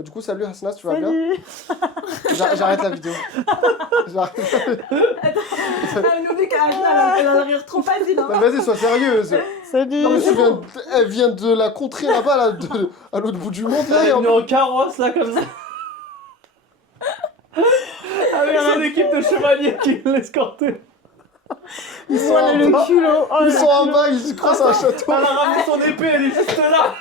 Bah, du coup, salut Hasna, tu vas bien? Salut. J'arrête la vidéo. J'arrête. On oublie qu'Arina, elle a un rire trop facile. Bah, vas-y, sois sérieuse. Salut. Non, mais elle vient de la contrée là-bas, là, à l'autre bout du monde. Là, Elle et est en- venue en carrosse là comme ça. Avec son équipe de chevaliers qui l'escortaient. Ils sont Voilà en le bas. culot. Oh, Ils le sont en culot. bas, ils croient c'est un château. Elle a ramené son épée, elle est juste là.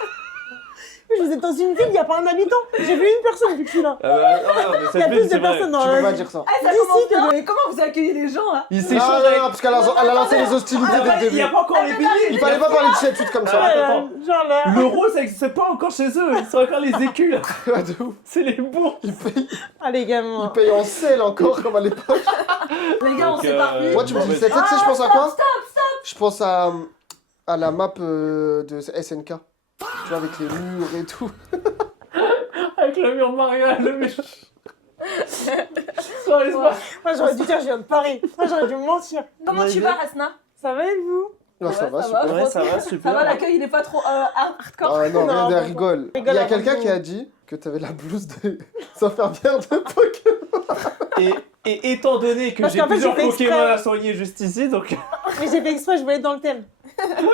Je vous êtes dans une ville, il n'y a pas un habitant. J'ai vu une personne depuis que je suis là. Ah bah, non, mais Il y a cette plus ville, de c'est vrai. personnes dans Tu peux la pas ville. dire ça. Ah, ça D'ici commence que bien. de- Mais comment vous accueillez les gens là? Il Non, s'échange non, avec... non, parce qu'elle a lancé les hostilités Ah, dès le bah, il n'y début. a pas encore les béliers. Il fallait pas parler de cette suite comme ça. Ah, Ouais, attends. genre là. Le rôle, c'est pas encore chez eux, c'est encore les écus là. Ouais, de ouf. C'est les bourgs. Ils payent, Ah, les ils gamins. payent en sel encore, comme à l'époque. Les gars, on Donc, s'éparpille. Moi, tu me dis 7 tu sais, je pense à quoi? Je pense à la map de SNK. Tu vois, avec les murs et tout. Avec le mur Marianne, le méchant. Sur les Moi, j'aurais dû dire, je viens de Paris. Moi, j'aurais dû me mentir. Comment tu vas, Hasna? Ça va et vous? Non, ça Ouais, va, ça super. va. Ouais, ça va, Ça super. va, l'accueil il est pas trop hardcore. Ah non, Non, regarde, elle bon, rigole. Il rigole y a avant quelqu'un tout. qui a dit que t'avais la blouse des infirmières de Pokémon. Et étant donné que Parce j'ai qu'en fait, plusieurs j'ai fait Pokémon exprès. à soigner juste ici, donc... Mais j'ai fait exprès, je voulais être dans le thème.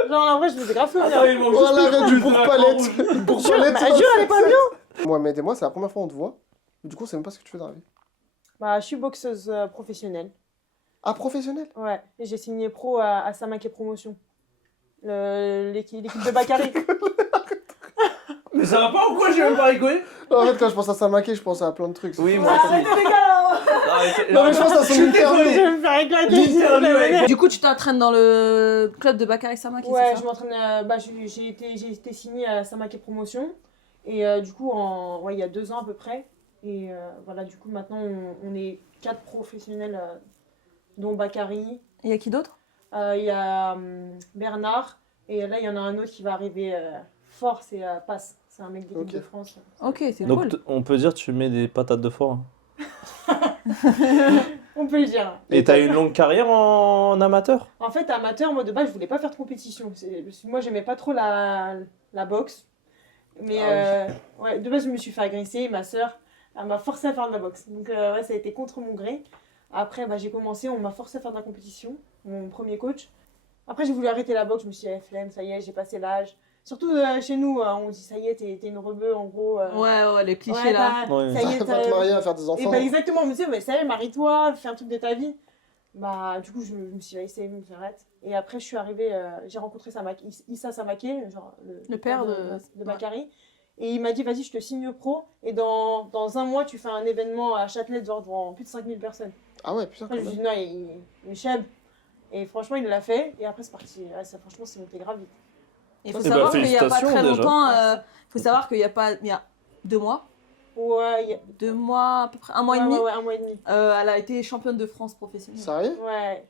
Genre, en vrai, je faisais grave Attends, souvenir. il manque Oh, juste l'arrêt une du boule de la bourg-palette. Croix-Rouge. Jure, Bourg-palette, bah, jure, elle est pas bien. Mohamed et moi, c'est la première fois qu'on te voit. Du coup, on sait même pas ce que tu fais dans la vie. Bah, je suis boxeuse professionnelle. Ah, professionnel? Ouais. Et j'ai signé pro à Samake Promotion. L'équipe de Bakary. Mais ça va pas ou quoi? J'ai même pas rigolé. Non, en fait, quand je pense à Samake, je pense à plein de trucs. Oui, Ah, moi aussi. arrêtez les gars. Non, mais je pense à son Je interview. vais me faire éclater. L'interview. Du coup, tu t'entraînes dans le club de Bakary Samake, Ouais, c'est je ça? m'entraîne. Bah, j'ai été signée à Samake Promotion. Et du coup, ouais, il y a 2 ans à peu près. Et voilà, du coup, maintenant, on est 4 professionnels, dont Bakary. Il y a qui d'autre? Il y a Bernard. Et là, il y en a un autre qui va arriver fort, c'est Pass. C'est un mec d'équipe Ok. de France. Ok, c'est Donc cool. on peut dire que tu mets des patates de foire. On peut le dire. Et t'as une longue carrière en amateur? En fait, amateur, moi de base, je voulais pas faire de compétition. Moi, j'aimais pas trop la boxe. Mais ouais, de base, je me suis fait agresser. Ma soeur, elle m'a forcé à faire de la boxe. Donc, ouais, ça a été contre mon gré. Après, bah, j'ai commencé, on m'a forcé à faire de la compétition. Mon premier coach. Après, j'ai voulu arrêter la boxe. Je me suis dit, flemme, ça y est, j'ai passé l'âge. Surtout chez nous, on dit, ça y est, t'es une rebeu, en gros. Ouais, les clichés Ouais, là. Ouais. ça y est, Va te marier, à faire des Et enfants. bah exactement, on me disait, mais ça y est, marie-toi, fais un truc de ta vie. Bah du coup, je me suis dit, essayé, j'arrête. Et après, je suis arrivée, j'ai rencontré Issa Samake, genre Le père de Bakary. Et il m'a dit, vas-y, je te signe pro. Et dans un mois, tu fais un événement à Châtelet, genre devant plus de 5000 personnes. Ah ouais, putain, Après, quand je me suis même. dit, non, il est chèvre. Et franchement, il l'a fait. Et après, c'est parti. Ouais, franchement, c'est monté grave vite. Il faut Eh ben, savoir qu'il y a pas félicitations, très déjà. longtemps. Faut savoir qu'il y a 2 mois. Ouais, 2 mois à peu près, 1 mois et demi. Ouais, 1 mois et demi. Elle a été championne de France professionnelle. Sérieux? Ouais.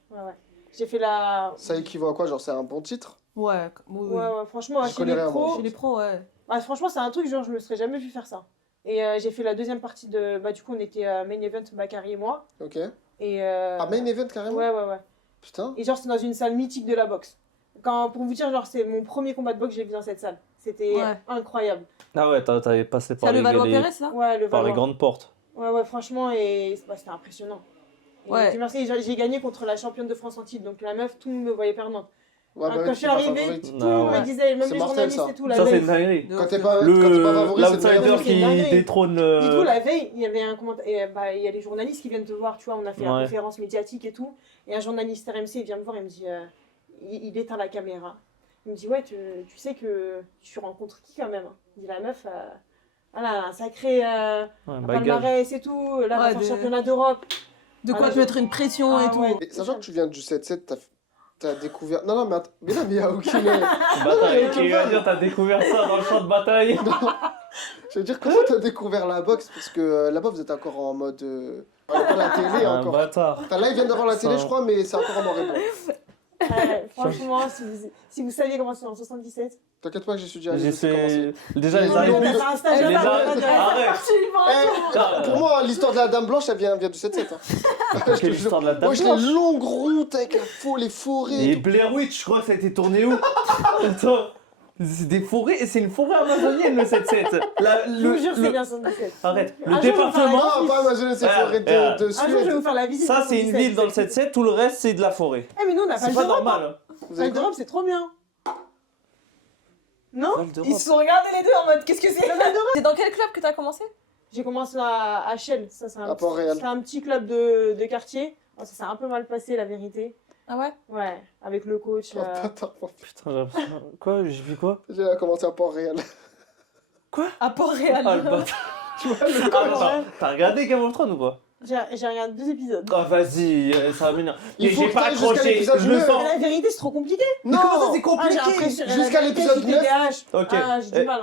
J'ai fait la... Ça équivaut à quoi? Genre, c'est un bon titre? Ouais, oui. Ouais, franchement, Je chez connais les rien, moi. pros... Chez les pros, ouais. Bah, franchement, c'est un truc, genre, je me serais jamais vu faire ça. Et j'ai fait la deuxième partie de... Bah, du coup, on était main event, Bakary et moi. Ok. Et, Ah, main event carrément? ouais. Putain. Et genre, c'est dans une salle mythique de la boxe. Pour vous dire, genre, c'est mon premier combat de boxe que j'ai vu dans cette salle. C'était Ouais. incroyable. Ah ouais, t'avais passé C'est par à les, Levallois-Perret, ça? Ouais, le par les Valois. grandes portes. Ouais, franchement, et bah, c'était impressionnant. Et Ouais. Dieu merci, j'ai gagné contre la championne de France en titre. Donc la meuf, tout le monde me voyait perdante. Ouais, Quand ouais, je suis c'est ma arrivée, favorite. tout Ah le monde ouais. me disait, même C'est les mortel, journalistes ça. et tout, la Ça, c'est veille. une dinguerie. De Quand ouf, t'es de pas, ouf. quand t'es pas favori, c'est le L'outsider meilleur. C'est qui dingue. détrône Du coup, la veille, il y avait un commentaire. Et bah, il y a les journalistes qui viennent te voir, tu vois, on a fait la Ouais. conférence médiatique et tout. Et un journaliste RMC, il vient me voir, il me dit, il éteint la caméra. Il me dit, ouais, tu sais que tu rencontres qui quand même? Il dit, la meuf, voilà, un sacré Ouais, bagage. palmarès et tout. Là, Ouais, dans le de- championnat d'Europe. De quoi Ah, te mettre une pression et Ah, tout. ouais. Et sachant que tu viens du 7-7, t'as découvert. Non, mais attends. Mais non, mais il y a aucune. Bataille. Qui va dire t'as découvert ça dans le champ de bataille? Je veux dire, comment t'as découvert la boxe? Parce que là-bas, vous êtes encore en mode. Pas la télé Un encore. bâtard. Enfin, là, ils viennent d'avoir la télé, Ça. je crois, mais c'est encore en noir et blanc. Ouais, franchement, si vous saviez comment c'est en 77. T'inquiète pas que j'ai su dire. J'ai je sais comment c'est. fait. Déjà, les Non, arrêts. non, T'as fait un stage Les là-bas, arrêts. ouais. Arrête! Pour moi, l'histoire de la Dame Blanche, elle vient du 7-7. Hein. Je te Quelle jure. histoire de la Moi, dame je blanche. les longues routes avec les forêts. Et Et tout. Blair Witch, je crois que ça a été tourné où? Attends. C'est des forêts, et c'est une forêt amazonienne le 7-7. Je vous jure, c'est bien son 17. Arrête, Un le jour, je vais département, faire Non, pas Amazon, c'est forêt de Un jour, je vais Suède. vous faire la visite. ça de c'est une 17. ville dans le 7-7, tout le reste c'est de la forêt. Eh, mais nous, on n'a pas C'est le pas d'Europe. normal. Vous avez Le quoi d'Europe, c'est trop bien. Non? Val d'Europe. Ils se sont regardés les deux en mode qu'est-ce que c'est? C'est dans quel club que t'as commencé? J'ai commencé à Shell. Ça, c'est À Port-Réal. c'est un petit club de quartier. Oh, ça s'est un peu mal passé, la vérité. Ah ouais? Ouais, avec le coach. Oh, attends, Putain, j'ai l'impression. Quoi? J'ai vu quoi? j'ai commencé à Port-Réal. À Port-Réal. Ah le bâtard. Tu vois, le Ah, t'as regardé Game of Thrones ou pas? J'ai regardé 2 épisodes. Ah vas-y, ça va m'énerver. Il faut J'ai que pas t'ailles jusqu'à accroché, l'épisode je le 9. sens. Mais la vérité, c'est trop compliqué. Non, c'est Ah, j'ai l'impression. Jusqu'à la vérité, l'épisode j'ai 9. TDAH. Ok. Ah, j'ai du mal.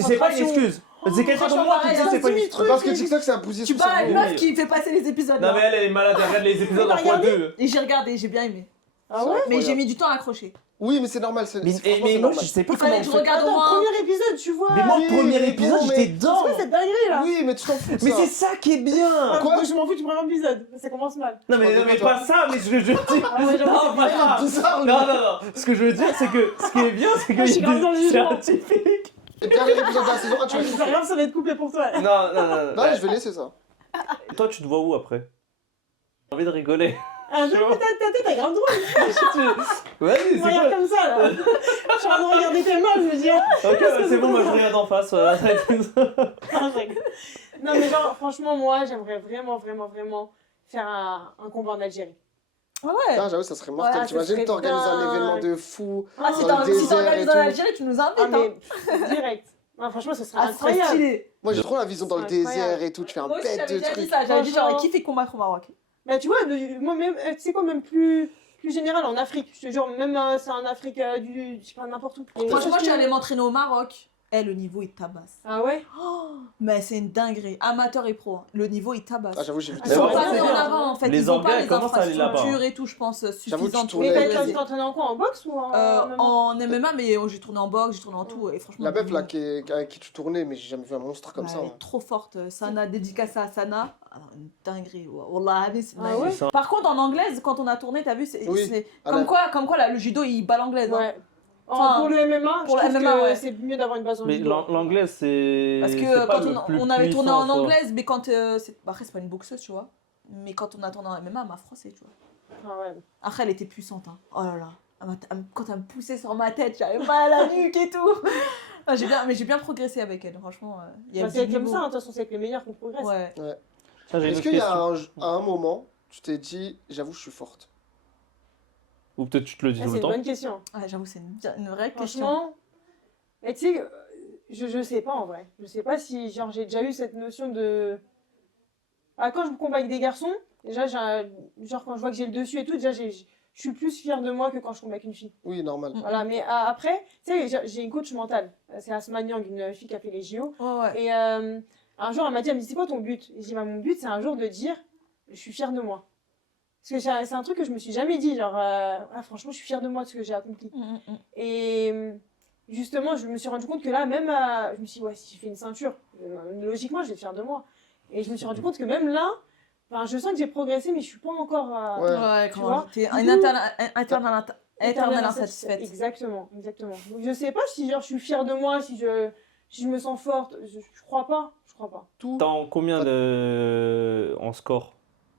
C'est pas une excuse. C'est quelqu'un comme moi qui dit franchement, c'est pas une pareil, excuse. Parce que TikTok, c'est un poussé Tu sur le parles à une cerveau. meuf qui fait passer les épisodes. Non là. mais elle est malade, elle regarde les épisodes Mais en t'as regardé x2. Et j'ai regardé, j'ai bien aimé. Ah ouais? Mais j'ai mis du temps à accrocher. Oui, mais c'est normal. C'est Mais, franchement, mais c'est moi normal. je sais pas Il fallait comment que je on fait. regarde au Attends, moins. premier épisode, tu vois. Mais moi le Oui, premier mais épisode bon, j'étais mais- dedans. C'est quoi cette dinguerie là? Oui, mais tu t'en fous de Mais ça. c'est ça qui est bien. Quoi? Je m'en fous du premier épisode. Ça commence mal. Non mais Toi. pas ça, mais ce que je veux dire. Ah ouais, j'avoue, Non, c'est pas bien. ça. Bizarre, lui. Non. Ce que je veux dire c'est que ce qui est bien c'est que Je suis grave dans le c'est jugement. scientifique. Et dernier épisode de la saison 1, tu Ah, vas j'espère kiffer. que ça va être coupé pour toi. Non. Non, je vais laisser ça. Toi tu te vois où après? J'ai envie de rigoler. Un jour, ta tête, t'as grave drôle. Vas-y, Tu c'est me regardes quoi? comme ça là. Je suis en train de regarder tes mains, je me dis. Ok, c'est bon, moi je regarde en face. Ah, je rigole. Non, mais genre, franchement, moi, j'aimerais vraiment faire un combat en Algérie. Ah ouais? Ah, j'avoue, ça serait mortel. Ouais, T'imagines, ça serait t'organises un dingue. événement de fou. Ah, si Dans le si désert t'organises et dans tout. l'Algérie, tu nous invites, Ah, hein? mais direct. Non, franchement, ça serait Ah, ce serait incroyable. stylé. Moi, j'ai trop la vision dans le C'est incroyable. désert et tout. Tu fais un Moi aussi, bête j'avais de déjà dit trucs. ça. J'avais dit j'aurais Franchement. kiffé combattre au Maroc. Bah, tu vois, moi, même, tu sais quoi, même plus général en Afrique. Je te jure, même c'est en Afrique je sais pas, n'importe où. Et Franchement, je- j'allais m'entraîner au Maroc. Eh, le niveau, il tabasse. Ah ouais? Mais c'est une dinguerie. Amateur et pro. hein. Le niveau, il tabasse. Ah, j'avoue, j'ai vu Ah, Ils sont ouais, pas c'est mis en bien. avant en fait. Les Ils ont Anglais, pas les comment ça allait là-bas, infrastructures et tout, je pense, J'avoue, tu suffisantes. tournais Mais avec tu t'entraînais en quoi? En boxe ou en MMA? En MMA, mais j'ai tourné en boxe, j'ai tourné en tout. Et franchement, La meuf là le niveau, avec qui tu tournais, mais j'ai jamais vu un monstre comme ouais, ça. elle hein. est trop forte. Sana, dédicace à Sana. Ah, une dinguerie. Wallah, c'est une Ah dinguerie. ouais? Par contre, en anglaise, quand on a tourné, t'as vu, Oui. c'est Ah, comme quoi là, le judo, il bat l'anglaise. hein. Ouais. Enfin, Pour le MMA, pour je le trouve MMA, que ouais. c'est mieux d'avoir une base en Mais judo. l'anglais c'est. Parce c'est que pas quand le plus on avait tourné puissant, en quoi. anglaise, mais quand après, c'est pas une boxeuse, tu vois. Mais quand on a tourné en MMA, elle m'a froissé, tu vois. Ah ouais. Après, elle était puissante. Hein. Oh là là. Quand elle me poussait sur ma tête, j'avais mal à la nuque et tout. Ah, mais j'ai bien progressé avec elle, franchement. Il y a Bah, du c'est comme niveau. ça, hein, de toute façon, c'est avec les meilleurs qu'on progresse. Ouais. Tiens, j'ai une Est-ce autre qu'il y a question. à un moment, tu t'es dit, j'avoue, je suis forte. Ou peut-être tu te le dis Ah, tout c'est le une temps. bonne question. Ouais, j'avoue, c'est une vraie question. Franchement, mais tu sais, je sais pas en vrai. Je sais pas si genre j'ai déjà eu cette notion de. Ah, quand je me combats avec des garçons, déjà, genre quand je vois que j'ai le dessus et tout, déjà, je suis plus fière de moi que quand je combats avec une fille. Oui, normal. Voilà, mais après, tu sais, j'ai une coach mentale. C'est Asma Niang, une fille qui a fait les JO. Ouais, ouais. Et un jour, elle m'a dit, c'est quoi ton but? Et j'ai dit, bah, mon but, c'est un jour de dire, je suis fière de moi. Parce que c'est un truc que je me suis jamais dit, genre, ah, franchement, je suis fière de moi de ce que j'ai accompli. Et justement, je me suis rendu compte que là, même, je me suis dit, ouais, si je fais une ceinture, logiquement, je vais être fière de moi. Et je me suis rendu compte que même là, je sens que j'ai progressé, mais je suis pas encore. Ouais. Ouais, tu comment vois. t'es Du éternelle insatisfaite. Exactement. Donc, je sais pas si genre, je suis fière de moi, si je me sens forte. Je crois pas. Tout. T'es en combien en score?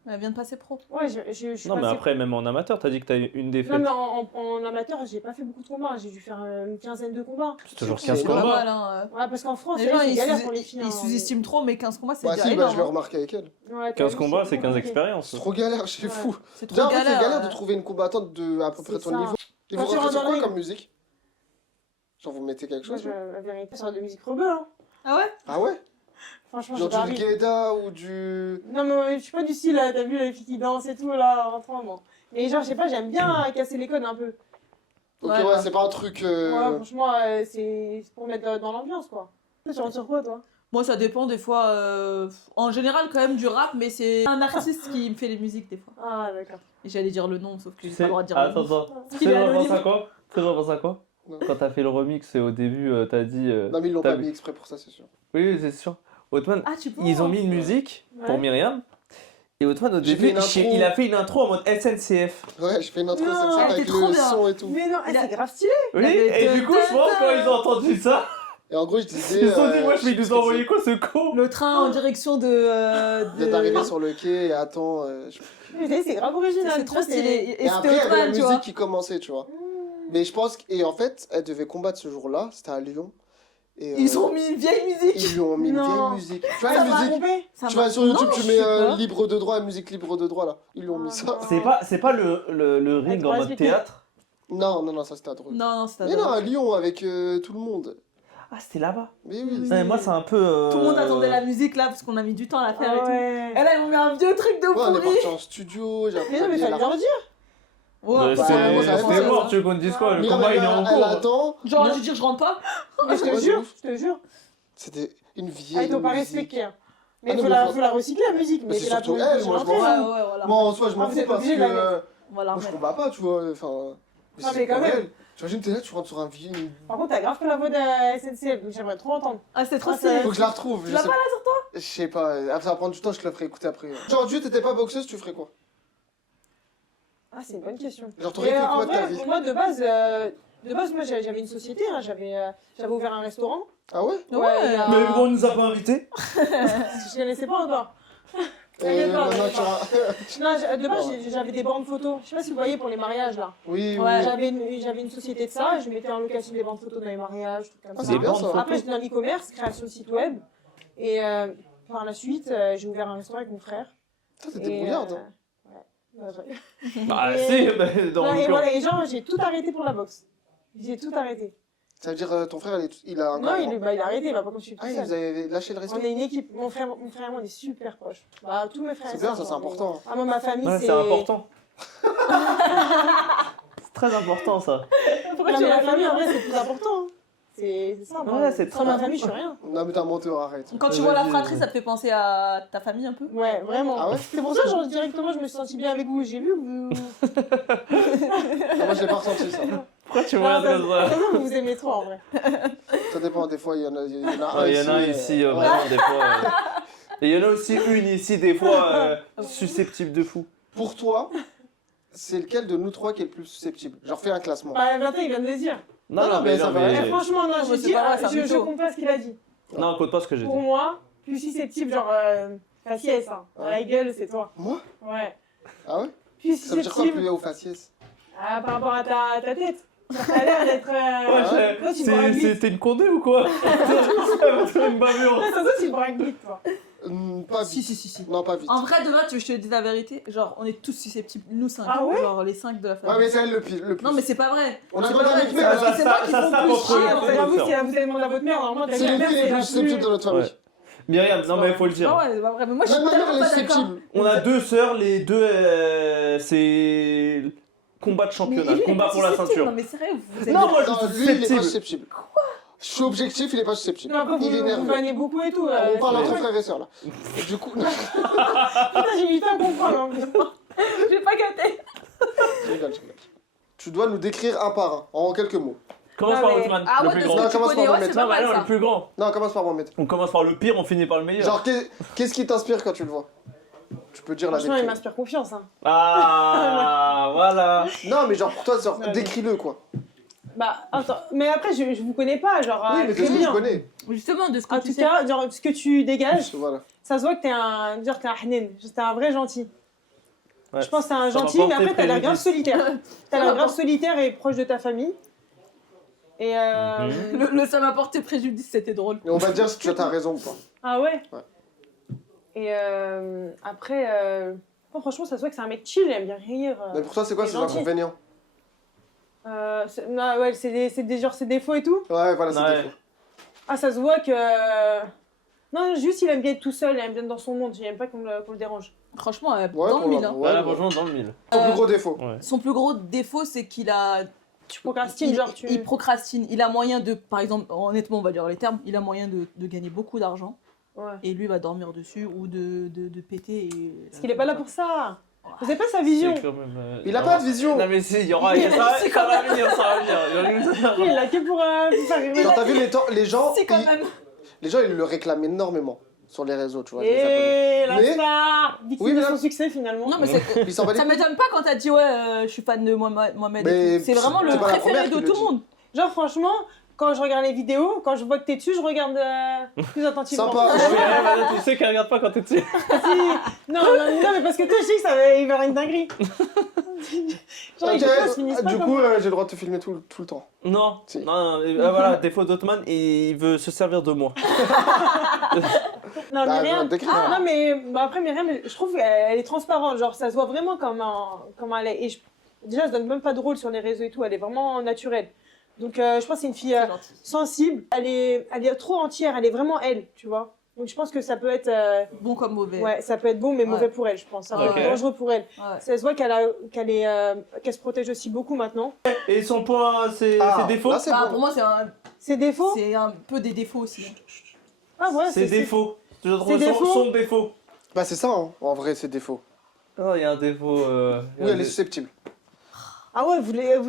Elle vient de passer pro. Ouais, je suis Non mais passée- après même en amateur, t'as dit que t'as eu une Non, défaite. mais en amateur, j'ai pas fait beaucoup de combats. J'ai dû faire une quinzaine de combats. C'est toujours C'est 15 énorme. Pas combats. mal, hein. Ouais, parce qu'en France, Les gens, c'est ils galère pour les filles. ils hein. sous-estiment trop, mais 15 combats, c'est Bah déjà si, bah, énorme. je l'ai hein. remarqué avec elle. Ouais, t'as 15 vu, combats, c'est c'est 15 compliqué. expériences. C'est trop galère, c'est Ouais. fou. C'est trop Déjà, en fait, c'est galère. galère de trouver une combattante de à peu près C'est ton ça. niveau. Et Quand vous tu rentrez rentres sur dans quoi le comme ring. musique? Genre, vous mettez quelque Moi, chose? la vérité, c'est de musique rebeu. Hein. Ah ouais? Ah ouais? Franchement, Genre j'ai pas du envie. Guetta ou du. Non, mais je suis pas du style, là, t'as vu les filles qui dansent et tout, là, en rentrant, bon. Mais genre, je sais pas, j'aime bien casser les codes un peu. Ok, Ouais, ouais, ouais. c'est pas un truc. Ouais, franchement, c'est pour mettre dans l'ambiance, quoi. Tu rentres sur quoi, toi? Moi, ça dépend des fois. En général, quand même du rap, mais c'est un artiste qui me fait les musiques des fois. Ah, d'accord. Et j'allais dire le nom, sauf que Tu j'ai pas sais, le droit de dire le attends, nom. attends. Il Tu est sais, j'en anonyme. pense à quoi? Tu sais, j'en pense à quoi? Non. Quand t'as fait le remix et au début, t'as dit. Non, mais ils l'ont t'as pas vu- mis exprès pour ça, c'est sûr. Oui, oui, c'est sûr. Othman, Ah, tu penses? ils ont mis une musique pour Ouais. Myriam. Et Otman, au J'ai début, fait une intro. il a fait une intro en mode SNCF. Ouais, je fais une intro Non, SNCF elle avec était trop le bien. son et tout. Mais non, Il a- c'est grave stylé. Oui, avait et du coup, je pense quand ils ont entendu ça, Et en gros, je disais. ils se sont dit, moi, je vais sais nous ce que envoyer quoi, ce con? Le train en direction c'est. D'être arrivé sur le quai et attends. Putain, c'est grave original. C'est trop stylé. Et Et après, c'était il y avait la Otman, tu vois. musique qui commençait, tu vois. Mais je pense et en fait, elle devait combattre ce jour-là, c'était à Lyon. Et, Ils ont mis une vieille musique. Ils lui ont mis une Non. vieille musique. Tu vois Ça la m'a musique trompé. Ça Tu m'a- vas sur YouTube, Non, tu je mets sais pas. libre de droit, musique libre de droit là. Ils lui ont mis ça. non. C'est pas le ring Attends, en mode explique-moi. théâtre? Non, ça c'était à Dreux. Non, non, c'était Mais non, à Lyon avec tout le monde. Ah, c'était là-bas. Mais oui. Non, mais moi, c'est un peu. Tout le monde attendait la musique là parce qu'on a mis du temps à la faire et tout. Ouais. Et là, ils m'ont mis un vieux truc de Ouais, on est pourri. parti en studio, j'ai appris Mais non, mais à fallait leur dire. Ouais, bah, moi, ça C'était va, mort, ça. tu veux qu'on te dise quoi? Le Mira, combat, il est en elle cours. attend. Genre, je veux dire, je rentre pas. Mais je Ouais, te de jure, ouf. je te jure. C'était une Ah, vieille ils t'ont pas musique. respecté. hein. Ah Mais non, faut mais la recycler la musique. Mais Mais c'est c'est là surtout pour elle, moi, je m'en Ouais, fous. ouais, voilà. Moi en soi, je m'en Ah, vous fous êtes parce obligé que de la mettre. Voilà. moi je combats pas, tu vois. Enfin, Ah, mais quand pour même. elle. T'imagines, t'es là, tu rentres sur un vieux. Par contre, t'as grave fait la voix de SNCF, donc j'aimerais trop entendre. Ah, c'était trop Ah, stylé. Faut que je la retrouve. Tu je l'as sais pas là sur toi? Je sais pas, ça va prendre du temps, je te la ferai écouter après. Aujourd'hui, t'étais pas boxeuse, tu ferais quoi? Ah, c'est une bonne question. Genre, t'aurais Mais fait en quoi de ta vrai, vie? moi de base, moi j'avais une société, hein, j'avais ouvert un restaurant. Ah ouais? Ouais. il y a- Mais on nous a pas invités. Je connaissais pas encore. Et T'inquiète pas, maintenant, t'inquiète tu Non, de base, j'avais des bandes photos. Je sais pas si vous voyez pour les mariages là. Oui, Ouais. oui. J'avais une société de ça, et je mettais en location des bandes photos dans les mariages, trucs comme Ah, ça. c'est bien ça. Après, j'étais dans l'e-commerce, création de site web. Et par la suite, j'ai ouvert un restaurant avec mon frère. Ça, t'étais Et, brouillarde. ouais. Non, je- Bah, Et- si, bah, dans Non, le et camp. voilà, et genre, j'ai tout arrêté pour la boxe. J'ai tout arrêté. Ça veut dire, ton frère, il a un Non, il a arrêté, bah, pas comme je suis Ah, toute il vous seule. avez lâché le resto? On est une équipe, mon frère et moi, on est super proches. Bah, tous mes frères. C'est et bien, sœurs, ça, c'est on est- important. Ah, moi, ma famille, Ouais, c'est important. C'est très important ça. Pourquoi Non, tu mais l'as la famille, fait en vrai, c'est le plus important. hein. C'est ça. moi. Ouais, c'est Sans très ma famille, je suis rien. Non, mais t'es un menteur, arrête. Quand tu vois la Vas-y, fratrie, vas-y. ça te fait penser à ta famille un peu? Ouais, vraiment. Ah ouais? C'est pour ça, genre, directement, je me suis sentie bien avec vous. J'ai vu que vous. Ah, moi, je l'ai pas ressenti, ça. Pourquoi tu me Ah, regardes comme ça? vous vous aimez trop, en vrai. Ça dépend, des fois, il y en a Ah, il y en a un ici, vraiment, des fois. Et il y en a aussi une ici, des fois, susceptible de fou. Pour toi, c'est lequel de nous trois qui est le plus susceptible? Genre, fais un classement. Bah, Valentin, il vient de le dire. Non, mais ça va Mais aller. franchement, non, Ouais, je c'est dis, pas vrai, c'est un je mytho. compte pas ce qu'il a dit. Non, compte pas ce que j'ai dit. Pour moi, plus susceptible, genre, faciès, hein. Ouais. La gueule, c'est toi. Moi? Ouais. Ah ouais? Plus Ça veut dire quoi, susceptible. plus haut faciès? Ah, par rapport à ta tête. Ça a l'air d'être. Ouais, Toi, tu te braques vite. C'était une condé ou quoi? Ça va faire une bavure. Ça, tu te braques vite, toi. Pas Si, vite. si. Non, pas vite. En vrai, de vrai, tu veux que je te dise la vérité? Genre, on est tous susceptibles, nous 5. Ah ouais? Genre, les 5 de la Ouais, famille. mais c'est elle le plus. Non, mais c'est pas vrai. On a C'est droit pas à vrai. notre mec, Parce ça, que c'est moi qui ça, font ça, plus contre chier, les en deux. fait. J'avoue, si vous avez demandé à votre mère, normalement, c'est les filles les plus susceptibles de notre famille. Ouais. Myriam, non mais faut le Ah dire. ouais, c'est pas vrai. Mais moi, je suis Même ma mère, tellement elle est pas d'accord. susceptible. On a deux sœurs, les deux, c'est combat de Mais championnat, il est combat pas pour la susceptible. ceinture. Non, mais sérieux, vous êtes. Non, moi Non, je suis lui, il est pas susceptible. susceptible. Quoi? Je suis objectif, il est pas susceptible. Non, après, Il est vous énervé. vannez beaucoup et tout. On parle entre putain, frères et sœurs là. Et du coup, j'ai mis le temps à comprendre. en plus. J'ai pas capté. je rigole. Tu dois nous décrire un par un, en quelques mots. Commence Ah, par mais- Othman, Ah le ouais, plus de grand. ce Non, que tu commence connais, par ouais, Mohamed. c'est pas Non, bah mal non, ça. le plus grand. Non, commence par Mohamed. On commence par le pire, on finit par le meilleur. Genre, qu'est-ce qui t'inspire quand tu le vois? Tu peux dire la Franchement, il décrire. m'inspire confiance. Hein. Ah, voilà. Non, mais genre pour toi, genre, Ouais, décris-le quoi. Bah, attends, mais après, je vous connais pas, genre. Oui, mais très de ce que bien. je connais. Justement, de ce que En tu tout sais. cas, genre, ce que tu dégages, Voilà. ça se voit que t'es un. Genre, t'es un hnen. T'es un vrai gentil. Ouais. Je pense que t'es un Ça va gentil, mais porter après, t'as l'air grave préjudice. solitaire. T'as l'air grave solitaire et proche de ta famille. Et Ça m'a porté préjudice, c'était drôle. Et on va dire si tu as raison ou pas. Ah ouais? Ouais. Et après, oh, franchement, ça se voit que c'est un mec chill, il aime bien rire. Mais pour toi, c'est quoi C'est ces gentil. inconvénients? Non, ouais, c'est genre ses défauts et tout. Ouais, voilà, c'est Ouais. défaut. Ah, ça se voit que. Non, juste il aime bien être tout seul, il aime bien être dans son monde, il aime pas qu'on le dérange. Franchement, Ouais, dans le pour mille. la- Hein. ouais, Voilà, ouais. franchement, dans le mille. Ton plus gros défaut. Ouais. Son plus gros défaut, c'est qu'il a. Tu procrastines, genre tu. Il procrastine. Il a moyen de, par exemple, honnêtement, on va dire les termes, il a moyen de gagner beaucoup d'argent Ouais. et lui va dormir dessus ou de péter. Parce qu'il est pas là pour ça. Vous avez pas sa vision. C'est quand même, Il a pas de vision. Non mais si, il y aura, Mais ça va c'est quand venir, ça va venir. Il est là que pour faire rire. Genre, t'as vu les gens, C'est quand même. les gens, ils le réclament énormément. sur les réseaux, tu vois. les abonnés. Et la Mais- star victime Oui, mais de là- son succès finalement. Non, mais c'est. Ils s'en battent Ça les couilles. m'étonne pas quand t'as dit ouais, je suis fan de Mohamed Mais et tout. C'est vraiment le c'est pas la préféré première de qui tout le le monde. Genre franchement, quand je regarde les vidéos, quand je vois que t'es dessus, je regarde plus attentivement. Sympa. Je fais, Madame, tu sais qu'elle regarde pas quand t'es dessus. Si. Non, mais parce que toi, je sais que ça va, il va y avoir une dinguerie. Genre, Ok, les vidéos se finissent pas du comme coup, ça. j'ai le droit de te filmer tout le temps. Non, Si. non, voilà, défaut d'Otman, il veut se servir de moi. Non, Bah, Myriam. décris. Non, mais bah, après, Myriam, je trouve qu'elle est transparente. Genre, ça se voit vraiment comment elle est. Et déjà, elle se donne même pas de rôle sur les réseaux et tout. Elle est vraiment naturelle. Donc, je pense que c'est une fille C'est gentil. sensible. Elle est trop entière. Elle est vraiment elle, tu vois. Donc, je pense que ça peut être. Bon comme mauvais. Ouais, ça peut être bon, mais Ouais. mauvais pour elle, je pense. Ça peut Ok. être dangereux pour elle. Ouais. Ça se voit qu'elle se protège aussi beaucoup maintenant. Et son point, ses défauts Là, c'est Bah, bon. pour moi, Ses défauts. c'est un peu des défauts aussi. Ah ouais, Ses défauts. Je trouve Ses défauts. son défaut. Bah, c'est ça, hein. En vrai, c'est défaut. Oh, il y a un défaut. Oui, elle est susceptible. Ah ouais,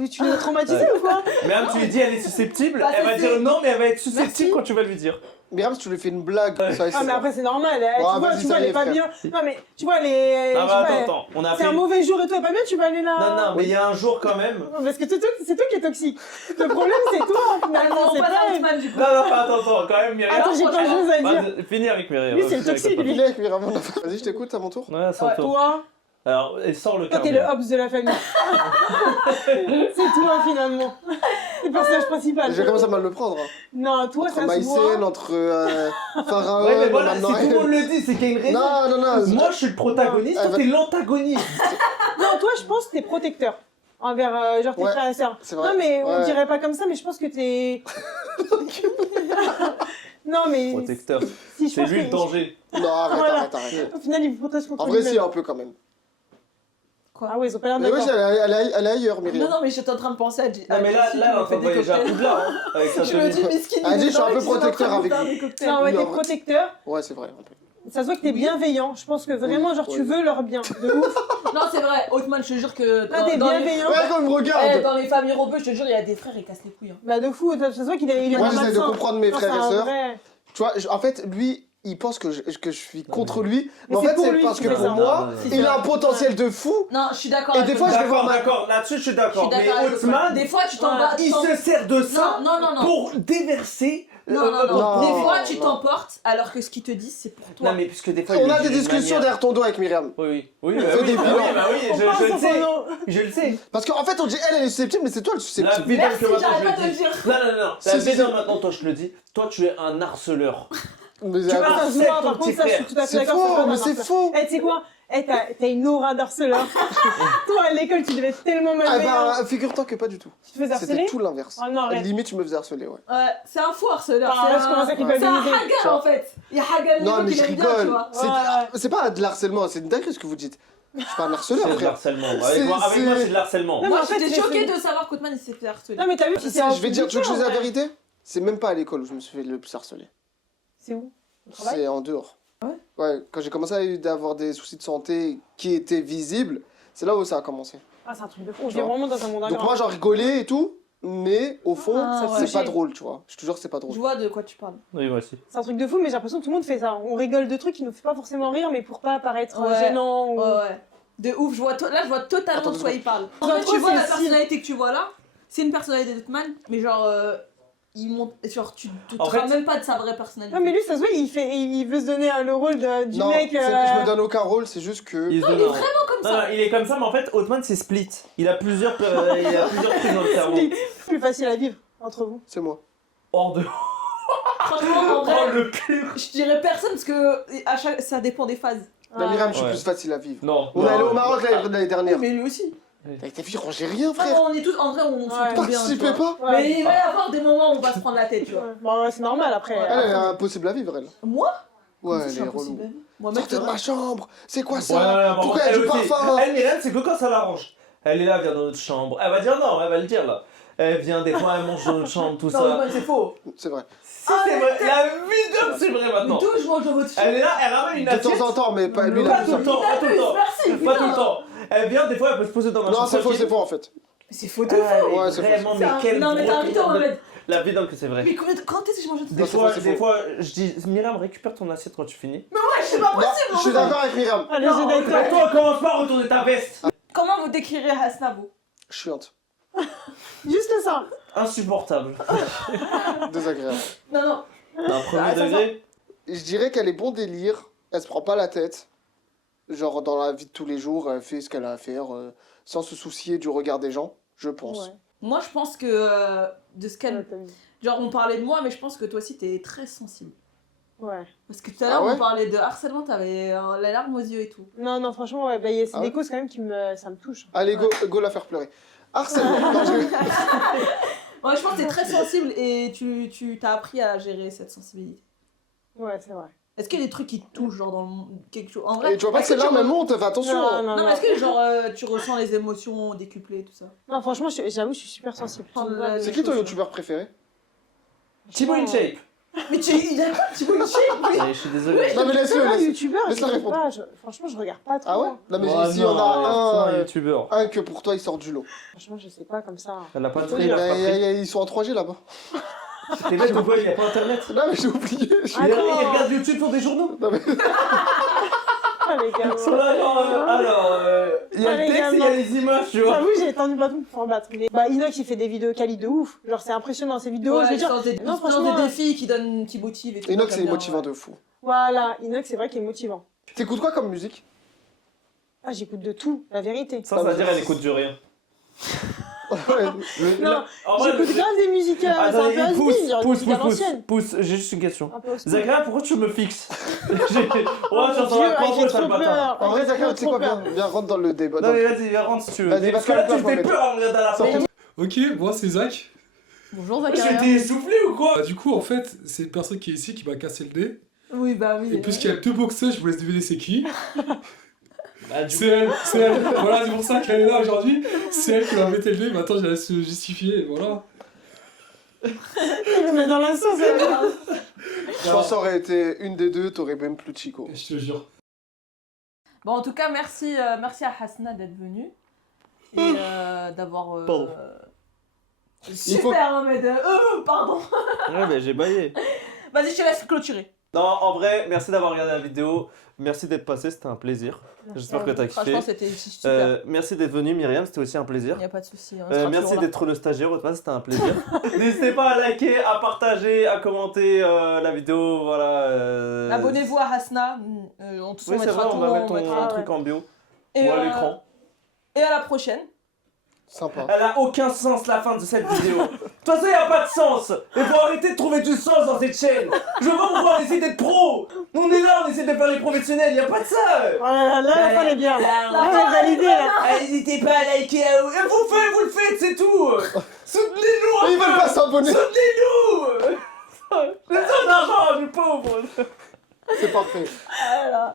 tu l'as traumatisé Ouais. ou quoi? Même tu lui dis elle est susceptible, Bah, elle va c'est- dire non, mais elle va être susceptible Merci. quand tu vas lui dire. Myriam, si tu lui fais une blague, Ouais. ça Ah mais après c'est normal, tu vois, vas-y, elle ça y est est, pas frère. bien. Non mais tu vois, elle est... Ah je bah sais pas, attends, on a c'est fait. un mauvais jour et toi, elle est pas bien, tu vas aller là. Non, non, mais il y a un jour quand même. Parce que c'est toi qui es toxique. Le problème c'est toi, finalement, Non, c'est pas pas elle. Altman du coup. Non, non, attends, quand même, Myriam. Attends, j'ai plein de choses à dire. Vas-y, finis avec Myriam. Lui, c'est le Finis avec toxique, ta lui. Il est avec Myriam. Vas-y, je t'écoute à mon tour. Ouais, c'est Ouais, ton tour. Toi, Alors, et sors le toi carnet. t'es le Hobbs de la famille. C'est toi finalement. C'est le personnage principal. Je commence à mal le prendre. Hein. Non, toi Entre ça se Maïsen, voit. entre Pharaon, Ouais, mais voilà, si maintenant tout le monde elle. le dit, c'est qu'il y a une raison. Non, non, non. Moi, je suis le protagoniste, Non. toi, t'es l'antagoniste. Non, toi je pense que t'es protecteur. Envers genre tes Ouais, frères et sœurs. c'est vrai. Non mais on Ouais. dirait pas comme ça, mais je pense que t'es... Non mais... Protecteur. Si, je C'est pense lui que- le danger. Non, arrête, Voilà. arrête. Au final, ils vous protègent contre En vrai, lui-même. si, un peu quand même. Ah ouais, ils ont pas l'air Mais oui, d'accord. elle est ailleurs, Non, Myriam. non, mais j'étais en train de penser à Non, mais là, elle va voyager à Poudlard, hein, avec sa Je me dis, tenue. miskin, Ah, dis, je suis un peu protecteur avec lui. lui. Non, ouais, Oui, t'es en vrai. protecteur. Ouais, c'est vrai. Un peu. Ça se voit que t'es Oui. bienveillant. Je pense que vraiment, genre, tu Oui. veux leur bien. De ouf. Non, c'est vrai, Othman, je te jure que. Là, t'es dans les- bienveillant. Ouais, quand il me Eh, regarde. dans les familles rebeux, je te jure, il y a des frères, ils cassent les couilles. Hein. Bah, de fou. Ça se voit qu'il est Moi, un j'essaie de malsain. comprendre mes Non, frères c'est et un sœurs. vrai- Tu vois, en fait, lui, il pense que je suis contre lui. Mais Mais en c'est fait, pour c'est lui parce que que tu pour fais ça. moi, C'est il ça. a un potentiel de fou. Non, je suis d'accord. Et avec des fois, Othman. je vais voir D'accord, là-dessus, je suis d'accord. Je suis Mais d'accord avec Othman. Othman, Des fois, tu t'en vas. il se sert de ça Non, non, non. pour déverser. Non, non, non. non, Des fois, tu non. t'emportes alors que ce qu'ils te disent, c'est pour toi. Non, mais puisque des fois. On il a est des d'une discussions manière- derrière ton dos avec Myriam. Oui, oui, C'est oui, des bah bilans. oui, On je pense le sur sais. son nom. Je le sais. Parce qu'en fait, on dit elle est susceptible, mais c'est toi le La susceptible. vidéo Merci, que maintenant j'arrête je pas le de le dis. dire. Non, non, non. Si, La si, vidéo si. maintenant, toi, je le dis. Toi, tu es un harceleur. Mais Tu vas- Ça se voit, par contre, ça, je suis tout à fait c'est d'accord. faux, pas mais un c'est harceleur. faux. Eh, tu sais quoi? Eh, t'as une aura d'harceleur. Toi, à l'école, tu devais être tellement Ah malveillant. bah, figure-toi que pas du tout. Tu te faisais C'était harceler? tout l'inverse. Oh non, arrête. Limite, je me faisais harceler, ouais. Ouais, c'est un fou harceleur. Ah, là, je commence à C'est un culpabiliser. hagal en fait. Il y a hagal Non, mais qui je l'aime bien, tu rigole. vois. C'est pas de l'harcèlement, c'est une dinguerie ce que vous dites. Je suis pas un harceleur, C'est de frère. l'harcèlement. Avec C'est- moi, c'est- c'est de l'harcèlement. Non, mais Moi, en fait, j'étais c'est- choquée de savoir qu'Othman il s'est fait harceler. Non, mais t'as vu, tu sais, Je vais dire, tu veux que je dise la vérité? C'est même pas à l'école où je me suis fait le plus harceler. C'est où? Au travail? C'est en dehors. Ouais. Ouais, quand j'ai commencé à avoir des soucis de santé qui étaient visibles, c'est là où ça a commencé. Ah, c'est un truc de fou. Tu On vit vois. vraiment dans un monde Donc ingrat. moi, j'en rigolais et tout, mais au fond, Ah, c'est ouais. pas drôle, tu vois. Je te jure que c'est pas Je drôle. vois de quoi tu parles. Oui, moi aussi. C'est un truc de fou, mais j'ai l'impression que tout le monde fait ça. On rigole de trucs qui nous fait pas forcément rire, mais pour pas paraître Ouais. gênant. Ou... Ouais, ouais. De ouf, là je vois totalement Attends, de quoi il parle. En Genre, fait, toi, tu vois c'est la le style. personnalité que tu vois là, c'est une personnalité d'Othman, mais genre, il monte, genre tu te En rends fait- même pas de sa vraie personnalité. Non, mais lui, ça se voit, il veut se donner le rôle du Non, mec. c'est que je me donne aucun rôle, c'est juste que. Il se il est donne un- vraiment comme Non, ça. non, il est comme ça, mais en fait, Othman, c'est split. Il a plusieurs trucs dans le cerveau. Plus facile à vivre entre vous. C'est moi. Hors de. Franchement, en Oh, vrai, le cul. je dirais personne parce que ça dépend des phases. La Myriam, je suis Ouais. plus facile à vivre. Non. On est allé au Maroc l'année dernière. Mais lui aussi. T'as vu, j'ai rien, Non, frère. on est tous, en vrai, on Ouais. s'entend bien. tu Participez vois. pas. Mais il va y avoir des moments où on va se prendre la tête, tu vois. Ouais. Bon, ouais, c'est normal après. Elle est impossible à vivre, elle. Moi Ouais, C'est elle est impossible. relou. Moi, mec, Sortez de ma chambre. C'est quoi Ouais, ça? ouais, bon, Pourquoi il y a elle du aussi. parfum? Elle, Myriam, c'est que quand ça l'arrange. Elle est là, elle vient dans notre chambre. Elle va dire non, elle va le dire là. Elle vient des fois, elle mange dans notre chambre, tout non, ça. Othman, c'est faux. C'est vrai. Si, c'est vrai. La vie d'homme, c'est vrai maintenant. D'où je mange dans votre Elle est là, elle ramène une De assiette. temps en temps, mais pas lui, il Pas a tout le temps, pas tout le temps. Merci, Pas putain. tout le temps. Elle vient, des fois, elle peut se poser dans ma chambre. Non, c'est faux, tranquille. c'est faux en fait. Mais c'est faux de Ah, fou. Ouais, c'est vraiment, C'est mais un- quel Non, mais t'as un gros mytho, tour de- Mohamed. La vie donc c'est vrai. Mais quand est-ce que je mange tout ça? Des fois, je dis Myriam, récupère ton assiette quand tu finis. Ouais, c'est pas Non, possible. je suis d'accord avec Myriam. Allez, Non, j'ai d'accord. Toi, commence pas à retourner ta veste. Comment vous décrirez Hasna, vous? Chiante. Juste ça. Insupportable. Désagréable. Non. Un premier ça degré. Je dirais qu'elle est bon délire. Elle se prend pas la tête. Genre, dans la vie de tous les jours, elle fait ce qu'elle a à faire. Sans se soucier du regard des gens, je pense. Ouais. Moi, je pense que de ce qu'elle. Ouais, t'as vu. Genre, on parlait de moi, mais je pense que toi aussi, t'es très sensible. Ouais. Parce que tout à l'heure, Ah ouais on parlait de harcèlement, t'avais la larme aux yeux et tout. Non, franchement, ouais, bah, c'est Ah des ouais causes quand même ça me touche. Allez, go la faire pleurer. Harcèlement. Non, Ouais, je pense que t'es très sensible et tu t'as appris à gérer cette sensibilité. Ouais, c'est vrai. Est-ce qu'il y a des trucs qui te touchent, genre dans quelque chose? En Et vrai, tu vois pas que est-ce c'est là, tu mais re- monte, fais attention. Non, mais est-ce que genre tu ressens les émotions décuplées, tout ça? Non, franchement, j'avoue, je suis super sensible. Oh, Tu me là, vois, C'est qui ton youtubeur préféré? Thibaut InShape. Mais il a quoi, Thibaut InShape? Je suis désolé. Non, mais laisse-le, un laisse-le. youtubeur, Laisse-la je sais répondre. pas, franchement, je regarde pas trop. Ah ouais? Non, mais Oh ici, on non, a un youtubeur. un que pour toi, il sort du lot. Franchement, je sais pas comme ça. Elle a pas de Oui, prix, elle a pas Mais, pris. ils sont en 3G là-bas. T'es bête ou quoi, il y a pas internet. Non, mais j'ai oublié. Ah, Il non. regarde YouTube pour des journaux. Non, mais... Ah, les gars. Il y a le texte et il y a les images, tu vois. J'avoue, j'ai tendu le bâton pour en battre. Mais bah, Inox, il fait des vidéos quali de ouf. Genre, c'est impressionnant ces vidéos. je veux dire, non, non, franchement, des défis qui motivent et tout. Inox, j'aime c'est bien, motivant ouais. de fou. voilà, Inox, c'est vrai qu'il est motivant. T'écoutes quoi comme musique? Ah, j'écoute de tout, la vérité. Ça veut dire elle écoute du rien. Ouais. Non, En vrai, j'écoute grave des musiques c'est un peu attendez, has-been, genre des musiques à l'ancienne. pousse, j'ai juste une question. Un peu au Zacharia, pourquoi tu me fixes? Ouais, Oh, j'entends Dieu, la ah, j'ai parole, sale trop bâtard. peur. En vrai, J'ai Zachary, trop, tu sais quoi? trop peur. Viens, rentre dans le débat. Non, mais vas-y, viens, rentre si tu veux. Vas-y, Parce parce que que là, la tu me place, fais on peur à me regarder à la Sortons. porte. Ok, moi c'est Zach. Bonjour Je Zacharia. t'ai essoufflé ou quoi? Bah, du coup, en fait, c'est une personne qui est ici qui m'a cassé le nez. Oui, bah oui. Et puisqu'il y a deux boxeurs, je vous laisse deviner c'est qui. Bah, du C'est elle, c'est elle. Voilà, c'est pour ça qu'elle est là aujourd'hui. C'est elle qui m'a mis le nez. Maintenant, je laisse se justifier. Et voilà. Il me met dans la sauce. Je pense que ça aurait été une des deux, t'aurais même plus de Chico. Je te jure. Bon, en tout cas, merci à Hasna d'être venue. Et d'avoir. Pardon. Super, hein, mais de. Pardon. Ouais, bah j'ai baillé. Vas-y, je te laisse clôturer. Non, en vrai, merci d'avoir regardé la vidéo. Merci d'être passé, c'était un plaisir. J'espère que t'as kiffé. Franchement, c'était super. Merci d'être venu, Myriam, c'était aussi un plaisir. Il n'y a pas de souci. on sera Merci toujours là. d'être le stagiaire, au c'était un plaisir. N'hésitez pas à liker, à partager, à commenter la vidéo, voilà. Abonnez-vous à Hasna. On te Oui, c'est vrai, on va mettre ton truc en bio Et ou à l'écran. Et à la prochaine. Sympa. Elle a aucun sens la fin de cette vidéo. De toute façon, il n'y a pas de sens. Il faut arrêter de trouver du sens dans cette chaîne. Je veux pas pouvoir essayer d'être pro. On est là, on essaie de faire les professionnels, il n'y a pas de ça. Oh là là, la fin est bien. La fin est validée là. N'hésitez pas à liker, vous le faites, c'est tout. Soutenez-nous. Ils veulent pas s'abonner. Soutenez-nous. J'ai besoin d'argent, je suis pauvre. C'est parfait. Voilà.